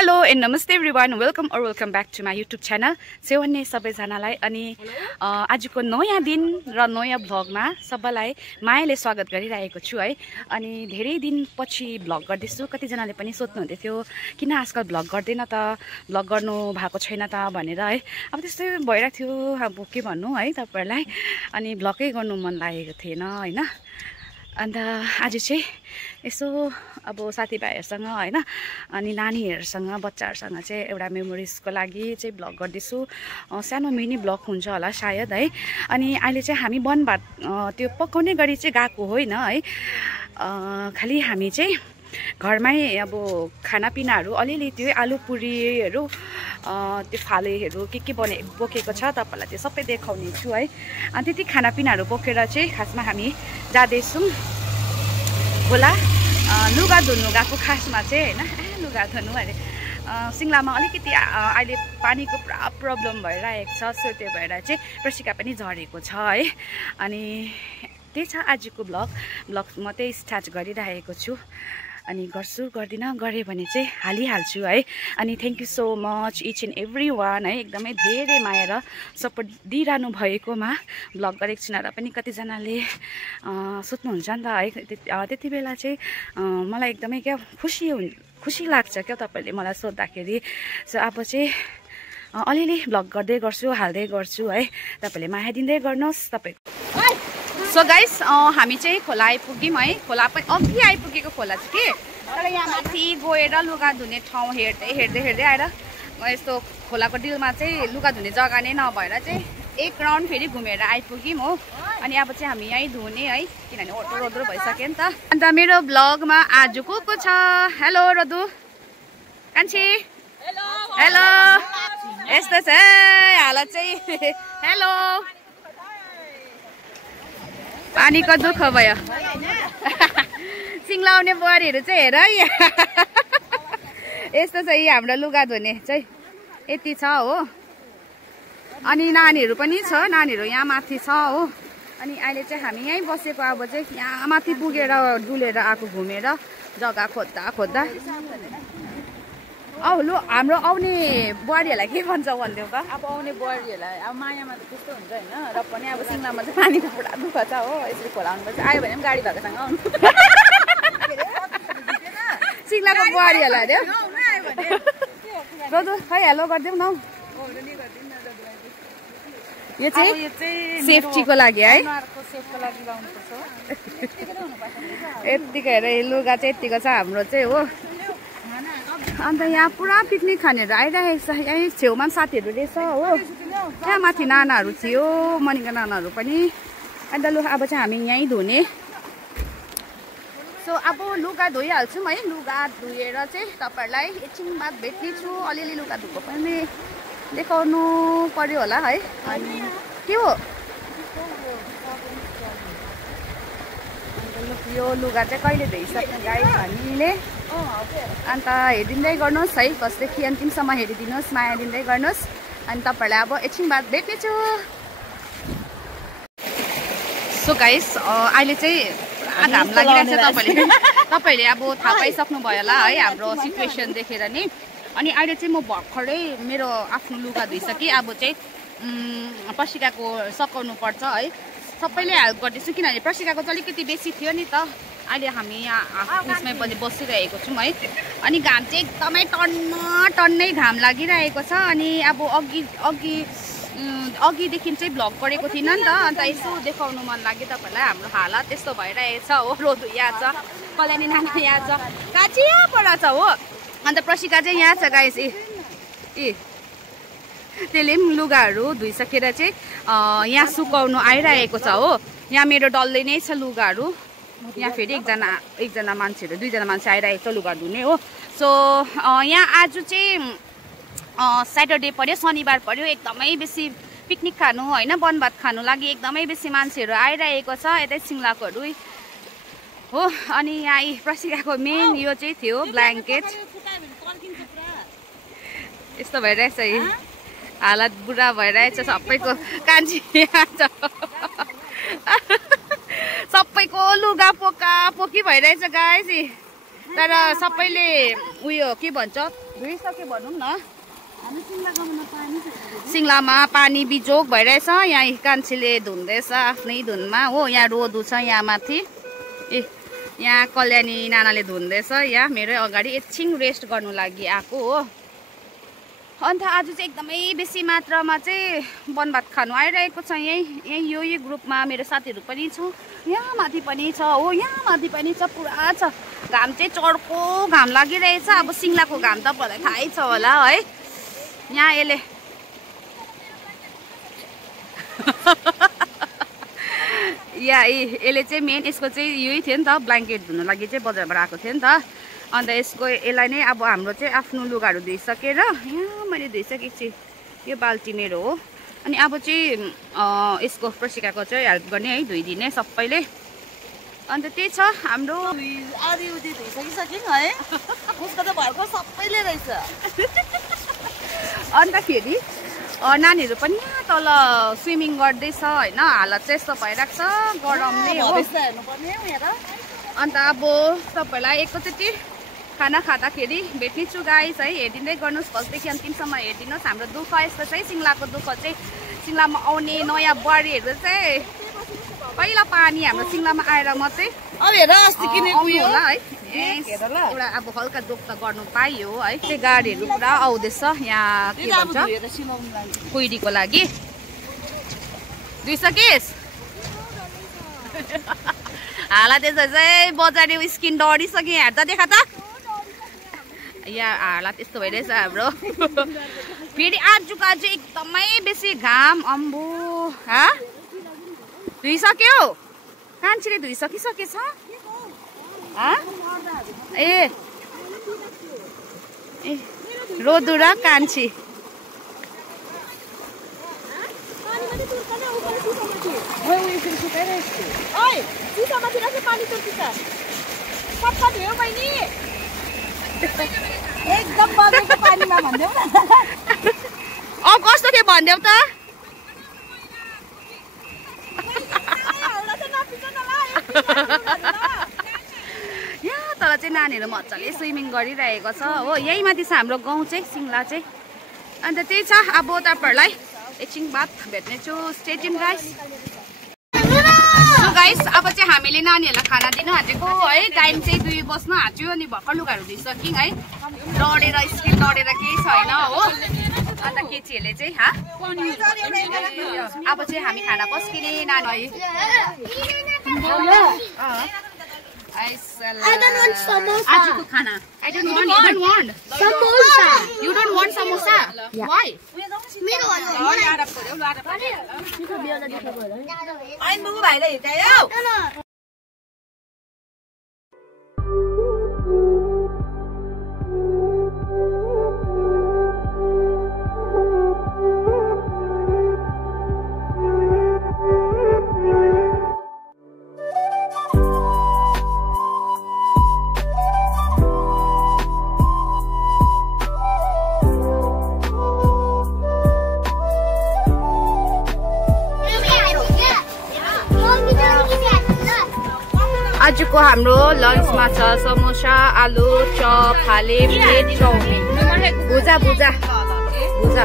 Hello and नमस्ते everyone welcome back to my YouTube channel सेवन्ने सबैजनालाई अनि आजको नयाँ दिन र नयाँ भ्लगमा सबैलाई मायाले स्वागत गरिरहेको छु है। अनि धेरै दिनपछि भ्लग गर्दैछु। कतिजनाले पनि सोध्नुहुँदै थियो किन आजकल भ्लग गर्दैन त, भ्लग गर्नु भएको छैन त भनेर है। अब त्यस्तै भइरहेको थियो, अब के भन्नु है तपाईहरुलाई। अनि भ्लगै गर्नु मन लागेको थिएन हैन। अन्त आज चाहिँ यसो अब साथीभाइहरूसँग हैन अनि नानीहरूसँग बच्चाहरूसँग चाहिँ एउटा मेमोरिजको लागि चाहिँ भ्लग गर्दैछु। सानो मिनी भ्लग हुन्छ होला सायद है। अनि अहिले चाहिँ हामी बनभात त्यो पकाउने गरी चाहिँ गएको होइन है। खालि हामी चाहिँ घरमै अब खानापिनाहरू अलिअलि त्यो आलु पुरीहरू त्यो फालेहरू के बोकेको छ तपाईहरुलाई त्यो सबै देखाउने छु है। अनि त्यति खानापिनाहरू बोकेर चाहिँ खासमा हामी जाँदैछौँ खोला लुगा धुनु गएको। खासमा चाहिँ हैन लुगा धुनु अरे सिङ्लामा अलिकति अहिले पानीको पुरा प्रब्लम भइरहेको छ। सो त्यो भएर चाहिँ प्रशिका पनि झरेको छ है। अनि त्यही छ आजको भ्लग मात्रै स्टार्ट गरिरहेको छु। अनि गर्छु गर्दिनँ गरेँ भने चाहिँ हालिहाल्छु है। अनि thank you so much each and every one है। एकदमै धेरै माया र सपोर्ट दिइरहनु भएकोमा भ्लग गरेको छु र पनि कतिजनाले सोध्नुहुन्छ नि त है। त्यति बेला चाहिँ मलाई एकदमै क्या खुसी लाग्छ क्या तपाईहरुले मलाई सोद्धाखेरि। सो अब चाहिँ अलिअलि भ्लग गर्दै गर्छु हाल्दै गर्छु है। तपाईहरुले माया दिँदै गर्नुहोस् तपाईको। सो गाइस हामी चाहिँ खोला आइपुग्यौँ है। खोला पनि अघि आइपुगेको खोला चाहिँ के तर यहाँ माथि गएर लुगा धुने ठाउँ हेर्दै आएर यस्तो खोलाको डिलमा चाहिँ लुगा धुने जग्गा नै नभएर चाहिँ एक राउन्ड फेरि घुमेर आइपुग्यौँ हो। अनि अब चाहिँ हामी यहीँ धुने है किनभने ओद्रो भइसक्यो नि त। अन्त मेरो ब्लगमा आज को छ। हेलो रदु कान्छी हेलो यस्तो छ हालत चाहिँ। हेलो पानीको दुःख भयो सिङ्लाउने बुहारीहरू चाहिँ हेर यस्तो छ। यी हाम्रो लुगा धुने चाहिँ यति छ हो। अनि नानीहरू पनि छ, नानीहरू यहाँ माथि छ हो। अनि अहिले चाहिँ हामी यहीँ बसेको। अब चाहिँ यहाँ माथि पुगेर डुलेर आएको घुमेर जग्गा खोज्दा लु हाम्रो आउने बुहारीहरूलाई के भन्छ भनिदेऊ त। अब आउने बुहारीहरूलाई अब मायामा त त्यस्तो हुन्छ होइन। र पनि अब सिङ्लामा चाहिँ पानीको पुरा दुःख छ हो। यसरी खोला आउनुपर्छ। आयो भने पनि गाडी भएकोसँग आउनु सिङ्लाको बुहारीहरूलाई अरे रोजु खै हेलो गरिदेऊ न। यो चाहिँ सेफ्टीको लागि है। यत्तिको हेर लुगा चाहिँ यत्तिको छ हाम्रो चाहिँ हो। अन्त यहाँ पुरा पिकनिक खानेहरू आइरहेको छ। यहीँ छेउमा पनि साथीहरू रहेछ हो। त्यहाँ माथि नानाहरू थियो, मनिका नानाहरू पनि। अन्त लु अब चाहिँ हामी यहीँ धुने। सो अब लुगा धोइहाल्छौँ है। लुगा धोएर चाहिँ तपाईँहरूलाई एकछिन बाद भेट्नेछु। अलिअलि लुगा धोएको पनि देखाउनु पर्यो होला है। अनि के हो यो लुगा चाहिँ कहिले धोइसक्ने गाई हामीले। अन्त हेरिदिँदै गर्नुहोस् है फर्स्टदेखि अन्तिमसम्म हेरिदिनुहोस्, माया दिँदै गर्नुहोस्। अनि तपाईँहरूलाई अब एकछिन बाद भेट्नेछु। सो गाइस अहिले चाहिँ पुरा घाम लागिरहेको छ। तपाईँहरूले अब थाहा पाइसक्नुभयो होला है हाम्रो सिचुएसन देखेर नि। अनि अहिले चाहिँ म भर्खरै मेरो आफ्नो लुगा धोइसकेँ। अब चाहिँ प्रशिकाको सकाउनु पर्छ है। सबैले हेल्प गर्दैछु किनभने प्रशिकाको चाहिँ अलिकति बेसी थियो नि त। अहिले हामी यहाँ उसमै बसिरहेको छौँ है। अनि घाम चाहिँ एकदमै टन्नै घाम लागिरहेको छ। अनि अब अघिदेखि चाहिँ भ्लग गरेको थिइनँ नि त। अन्त यसो देखाउनु मन लाग्यो तपाईँहरूलाई हाम्रो हालत त्यस्तो भइरहेको छ हो। रोदु यहाँ छ, कल्याणी नाना यहाँ छ, काची यहाँबाट छ हो। अन्त प्रशिका चाहिँ यहाँ छ गाइस। त्यसले पनि लुगाहरू धोइसकेर चाहिँ यहाँ सुकाउनु आइरहेको छ हो। यहाँ मेरो डल्लै नै छ लुगाहरू। यहाँ फेरि एकजना मान्छेहरू दुईजना मान्छे आइरहेको छ लुगा धुने हो। सो यहाँ आज चाहिँ स्याटरडे पर्यो, शनिबार पर्यो। एकदमै बेसी पिकनिक खानु होइन बनभात खानु लागि एकदमै बेसी मान्छेहरू आइरहेको छ यतै सिङ्लाकोहरू हो। अनि यहाँ प्रशिकाको मेन यो चाहिँ थियो ब्ल्याङ्केट। यस्तो भइरहेछ हालत बुढा भइरहेछ सबैको। कान्छी यहाँ छ सबैको लुगा पोकी भइरहेछ गाइस। तर सबैले उयो के भन्छ धोइसके भनौँ न। सिङ्लामा पानी बिजोग भइरहेछ। यहाँ कान्छीले धुन्दैछ आफ्नै धुनमा हो। यहाँ रोदु छ यहाँ माथि। ए यहाँ कल्याणी नानाले धुन्दैछ। यहाँ मेरै अगाडि एकछिन रेस्ट गर्नु लागि आएको हो। अन्त आज चाहिँ एकदमै बेसी मात्रामा चाहिँ बनभात खानु आइरहेको छ। यही यो ग्रुपमा मेरो साथीहरू पनि छ। यहाँ माथि पनि छ हो। यहाँ माथि पनि छ। पुरा छ। घाम चाहिँ चर्को घाम लागिरहेछ। अब सिङ्लाको घाम त तपाईँलाई थाहै छ होला है। यहाँ यसले यसले चाहिँ मेन यसको चाहिँ यही थियो नि त, ब्ल्याङ्केट धुनु लागि चाहिँ बजारबाट आएको थियो नि त। अन्त यसलाई नै अब हाम्रो चाहिँ आफ्नो लुगाहरू धोइसकेर यहाँ मैले धोइसकेको छु। यो बाल्टी मेरो हो। अनि अब चाहिँ यसको प्रशिकाको चाहिँ हेल्प गर्ने है, धोइदिने सबैले। अन्त त्यही छ हाम्रो। आधी उधी धोइसकिसक्यौँ है। उसको त भर्खर सबैले रहेछ। अन्तखेरि नानीहरू पनि यहाँ तल स्विमिङ गर्दैछ होइन। हालत चाहिँ यस्तो भइरहेको छ गरमले हो। अन्त अब तपाईँलाई एकैचोटि खाना खाँदाखेरि भेट्ने छु गाइस है। हेरिदिँदै गर्नुहोस्, फर्स्टदेखि अन्तिमसम्म हेरिदिनुहोस्। हाम्रो दुःख यस्तो चाहिँ सिङ्लाको दुःख चाहिँ सिङ्लामा आउने नयाँ बुहारीहरू चाहिँ पहिला पानी हाम्रो सिङ्लामा आएर मात्रै होला है। एउटा अब हल्का दुःख त गर्नु पाइयो है। त्यो गाडीहरू पुरा आउँदैछ यहाँ के भन्छ कुइरीको लागि। दुइसकिस् हाला त्यसो चाहिँ बजारे स्किन डढिसक्यो। हेर्दा देखा त यहाँ हालत यस्तो भइरहेछ हाम्रो। फेरि आजको आज एकदमै बेसी घाम अम्बो। धुइसक्यो कान्छीले धुइसकिसकेछ। ए रोदु र कान्छी। एकदम बगेको पानीमा भन्देऊ न। कस्तो थियो भन्देऊ त। यहाँ तल चाहिँ नानीहरू मजाले स्विमिङ गरिरहेको छ हो। यही माथि छ हाम्रो गाउँ चाहिँ सिङ्ला चाहिँ। अन्त त्यही छ। अब तपाईँहरूलाई एकछिन बाद भेट्नेछु। Stay tune guys. गाइस अब चाहिँ हामीले नानीहरूलाई खाना दिनु आँटेको है। टाइम चाहिँ 2 बज्न आँट्यो। अनि भर्खर लुगाहरू धुइसक्यौँ है। डढेर स्किन डढेर केही छैन हो। अन्त केटीहरूले चाहिँ अब चाहिँ हामी खाना पस्किने नानी। I don't want samosa. आजको खाना I don't want. You don't want Samosa. You don't want samosa. Yeah. Why? मेरो आइन बुबु भाइले हिर्कायो। आजको हाम्रो लन्चमा छ समोसा, आलु चप, फाले, ब्रेड, चाउमिन, भुजा भुजा भुजा।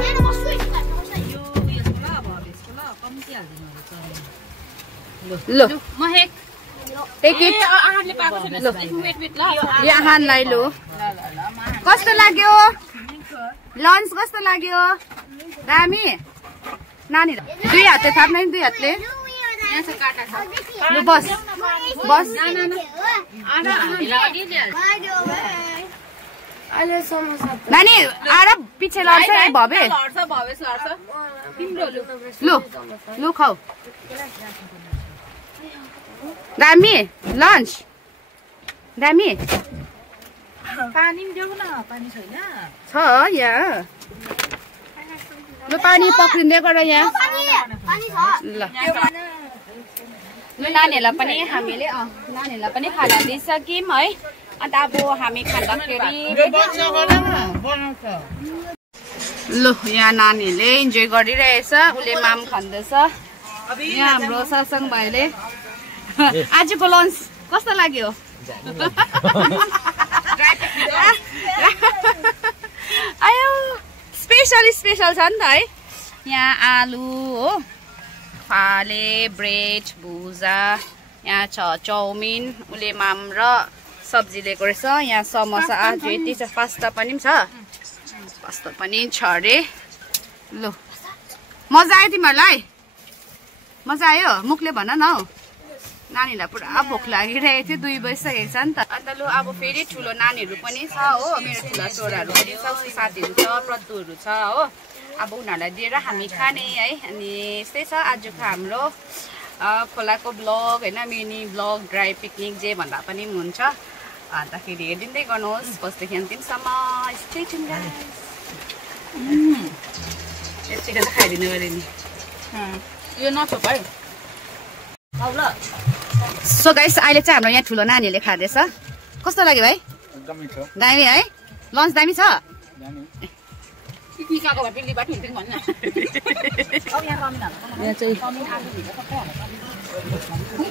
लो टेक इट। यहाँलाई लो। कस्तो लाग्यो लन्च? कस्तो लाग्यो? दामी नानी। 2 हातले थाप्ने, 2 हातले। लु बस बस। नानी आएर पछि लड्छ है भवे। लु लु खाऊ। दामी लन्च दामी। पानी देऊ न। पानी छैन छ यहाँ। लु पानी पक्रिँदै गर यहाँ। ल नानीहरूलाई पनि हामीले नानीहरूलाई पनि खाना दिइसक्यौँ है। अन्त अब हामी खाँदाखेरि लु यहाँ नानीहरूले इन्जोय गरिरहेछ। उसले माम खाँदैछ। यहाँ हाम्रो सत्सङ भाइले आजको लन्च कस्तो लाग्यो? आयो स्पेसल छ नि त है। यहाँ आलु हो, फाले, ब्रेड, भुजा, यहाँ छ चाउमिन, उसले माम र सब्जी लिएको रहेछ। यहाँ समोसा आज यति छ, पास्ता पनि छ, पास्ता पनि छ अरे। लु मजा आयो तिमीहरूलाई? मजा आयो? मुखले भन न हौ। नानीलाई पुरा भोक लागिरहेको थियो, 2 बजिसकेको छ नि त। अन्त लु अब फेरि ठुलो नानीहरू पनि छ हो, मेरो ठुला छोराहरू पनि छ, साथीहरू छ, प्रद्दुहरू छ हो। अब उनीहरूलाई दिएर हामी खाने है। अनि यस्तै छ आजको हाम्रो खोलाको ब्लग होइन, मिनी ब्लग, ड्राई पिकनिक जे भन्दा पनि हुन्छ। अन्तखेरि हेरिदिँदै गर्नुहोस् फर्स्टदेखि अन्तिमसम्म। यस्तै चुङ्गा यतिको चाहिँ खाइदिनु अरे नि, यो नछोप है। सो गाइस अहिले चाहिँ हाम्रो यहाँ ठुलो नानीहरूले खाँदैछ। कस्तो लाग्यो भाइ? दामी है? लन्च दामी छ?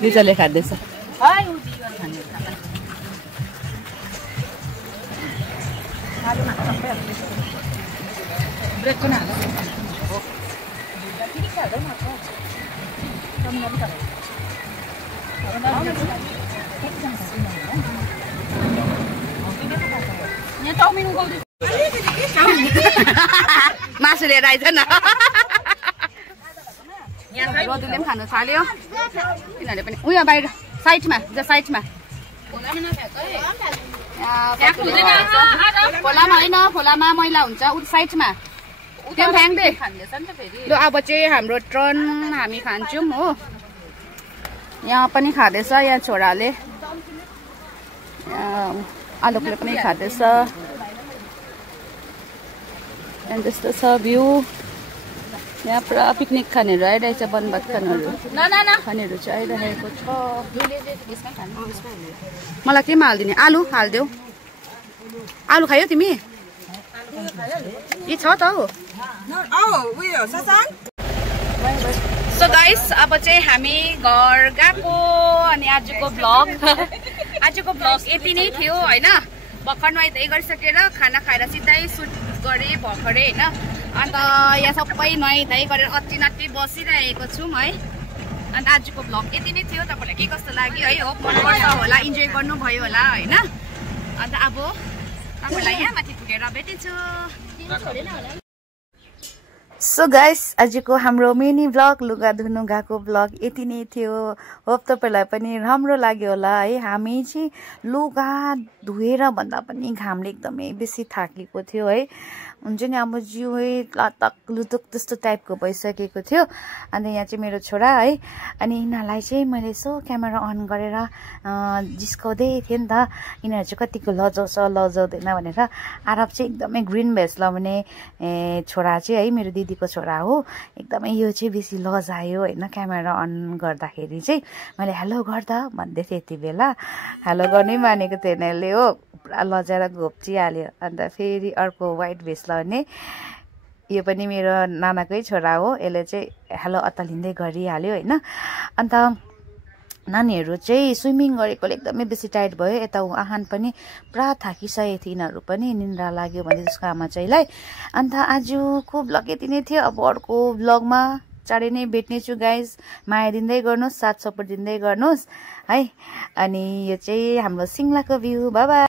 दिजले खाँदैछ। मासु लिएर आइज न। रदुले पनि खानु थाल्यो, तिनीहरूले पनि उयो बाहिर साइडमा साइडमा खोलामा होइन, खोलामा मैला हुन्छ उ साइडमा, त्यो फ्याङ्दे। लु अब चाहिँ हाम्रो टर्न, हामी खान्छौँ हो। यहाँ पनि खाँदैछ, यहाँ छोराले, आलोकले पनि खाँदैछ। अनि त्यस्तो छ भ्यू। यहाँ पुरा पिकनिक खानेहरू आइरहेछ, बनभात खानेहरू चाहिँ आइरहेको छ। मलाई केमा हालिदिने? आलु हालिदेऊ। आलु खायो तिमी? यी छ त हौ। सो गाइस अब चाहिँ हामी घर गएको। अनि आजको ब्लग यति नै थियो होइन। भर्खर नुहाइधुवाइ गरिसकेर खाना खाएर सिधै सुट गरेँ भर्खरै होइन। अन्त यहाँ सबै नुहाइधुवाइ गरेर अत्ति बसिरहेको छौँ है। अन्त आजको ब्लग यति नै थियो। तपाईँलाई के कस्तो लाग्यो है? होप मनपर्छ होला, इन्जोय गर्नुभयो होला होइन। अन्त अब तपाईँलाई यहाँ माथि पुगेर भेटिन्छु। सो गाइस आजको हाम्रो मिनी ब्लग लुगा धुनु गएको ब्लग यति नै थियो। होप तपाईँलाई पनि राम्रो लाग्यो होला है। हामी चाहिँ लुगा धोएर भन्दा पनि घामले एकदमै बेसी थाकेको थियो है। हुन्छ नि अब जिउै लतक लुतुक त्यस्तो टाइपको भइसकेको थियो। अन्त यहाँ चाहिँ मेरो छोरा है, अनि यिनीहरूलाई चाहिँ मैले यसो क्यामेरा अन गरेर जिस्काउँदै थिएँ नि त। यिनीहरू चाहिँ कतिको लजाउँछ लजाउँदैन भनेर। आरब चाहिँ एकदमै ग्रिन भेस्ट लगाउने छोरा चाहिँ है, मेरो दिदीको छोरा हो। एकदमै यो चाहिँ बेसी लजायो होइन। क्यामेरा अन गर्दाखेरि चाहिँ मैले हेलो गर्दा भन्दै थिएँ, यति बेला हेलो गर्नै मानेको थिएन यसले हो, पुरा लजाएर घोप्चिहाल्यो। अन्त फेरि अर्को वाइट भेस्ट लगाउने, यो पनि मेरो नानाकै छोरा हो, यसले चाहिँ हेलो अत्तालिँदै गरिहाल्यो होइन। अन्त नानीहरू चाहिँ स्विमिङ गरेकोले एकदमै बेसी टाइट भयो। यता आहान पनि पुरा थाकिसकेको थियो, यिनीहरू पनि निन्द्रा लाग्यो भने त्यसको आमा चाहिँलाई। अन्त आजको ब्लग यति नै थियो। अब अर्को ब्लगमा चाँडै नै भेट्नेछु गाइज। माया दिँदै गर्नुहोस्, साथ सपोर्ट दिँदै गर्नुहोस् है। अनि यो चाहिँ हाम्रो सिङ्लाको भ्यू। Bye bye.